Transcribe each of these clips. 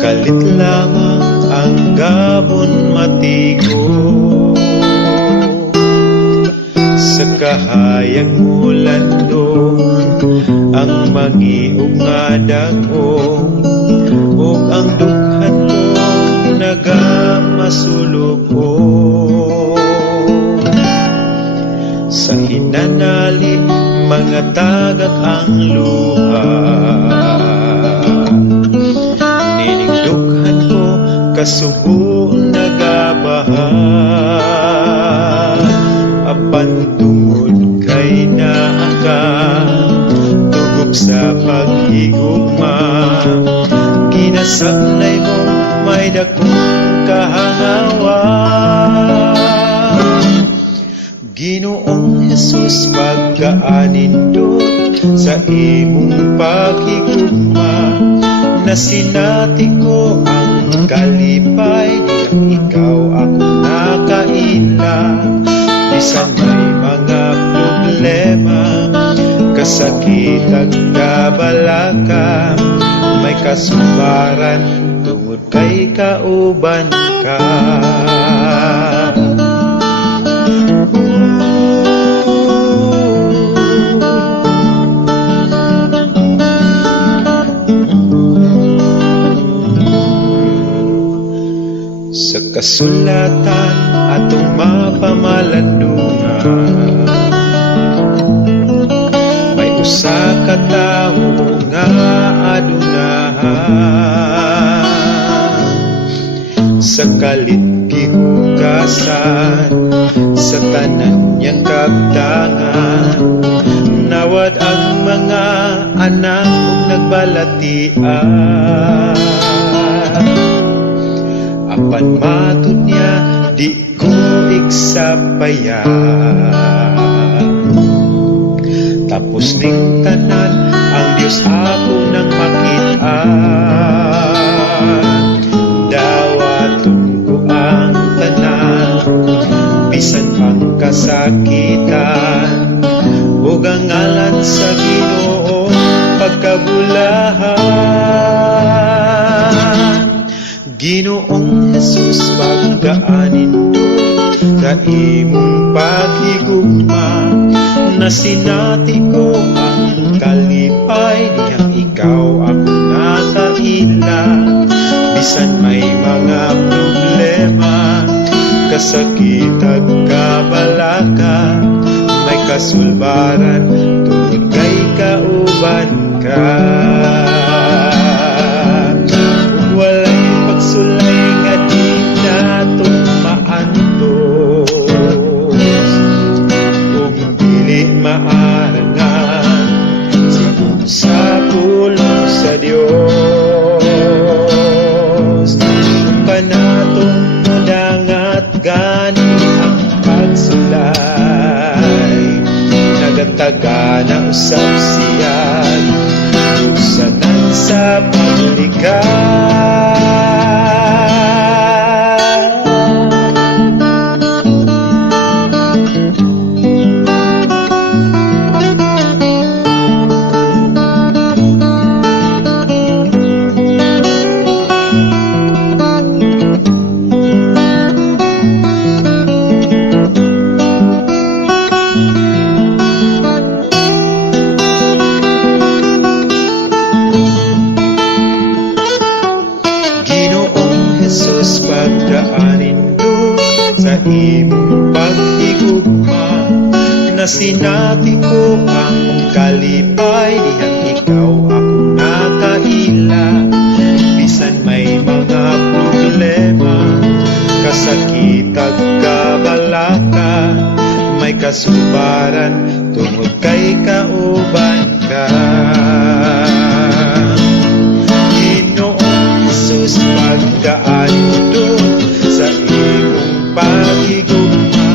Kalit lamang ang gabon matigo, sa kahayag mo landong ang mangiog nga dagong, ug ang dughan ko nagamasulubho. Sa hinanali mga tagak ang luha, ninigdughan ko kasubo nagabaha. Apan tungod kay naaka tugop sa paghigugma, ginasaklay mo may dakong kahangawa. Ginoong Jesus, pagkaanindot sa imong paghigugma, na sinati ko ang kalipay niyang ikaw ako nakaila. Bisan may mga problema, kasakit at kabalaka, may kasubaran tungod kay kauban ka. Sa kasulatan atong mapamalandungan, may usa ka tawo nga adunahan. Sa kalit gihugasan, sa tanan niyang kabtangan, nawad ang mga anak kong nagbalatian. Apan matud niya, di ko iksapayan. Tapos ning tanan, ang Diyos ako nang makitaan. Dawaton ko ang tanan, bisan pang kasakitan, ug ang ngalan sa Ginoo pagkabulahan. Ginoong Jesus, pagkaanindot sa imong paghigugma, na sinati ko ang kalipay niyang ikaw ako nakaila. Bisan may mga problema, kasakit at kabalaka, may kasulbaran tungod kay kauban ka. Sulay nga di natong maantos, kung dili maarangan sa pulong sa Diyos. Kung kanatong mudangat gani ang pagsulay, nagataga na usap siyan, usanan sa paglikas. Jesus, pagkaanindot sa imong paghigugma, na sinati ko ang kalipay niyang ikaw ako nakaila. Bisan may mga problema, kasakit at kabalaka, may kasubaran tungod kay kauban ka. Ginoong Jesus, pagkaanindot sa imong paghigugma,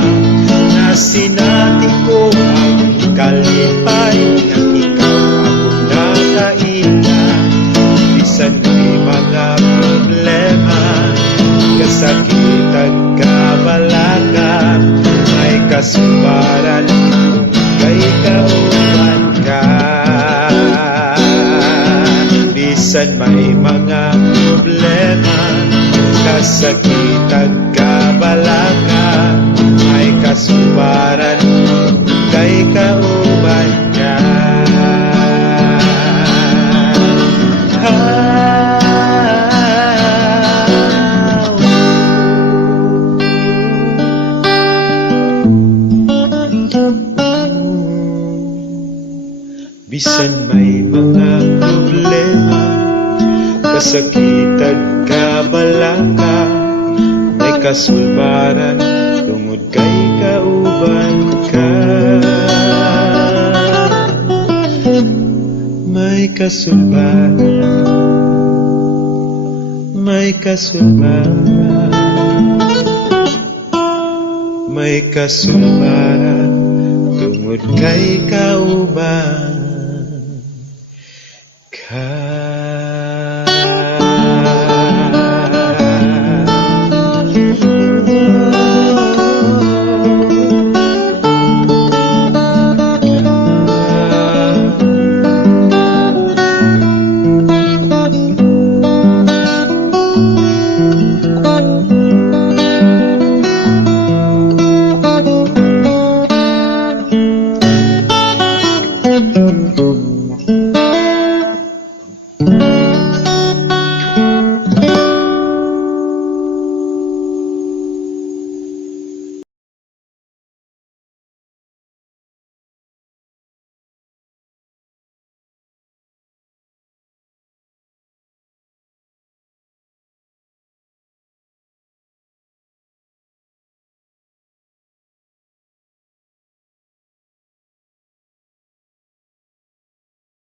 na sinati ko ang kalipay niyang ikaw ako nakaila. Bisan may mga problema, kasakit at kabalaka, may kasubaran kay ikaw problema, kasakit kabalaka, may kasubaran kay kauban ka. Bisan may mga problema, kasakit kabalaka, may kasulbaran tungod kay kauban ka. May kasulbaran, may kasulbaran, may kasulbaran tungod kay kauban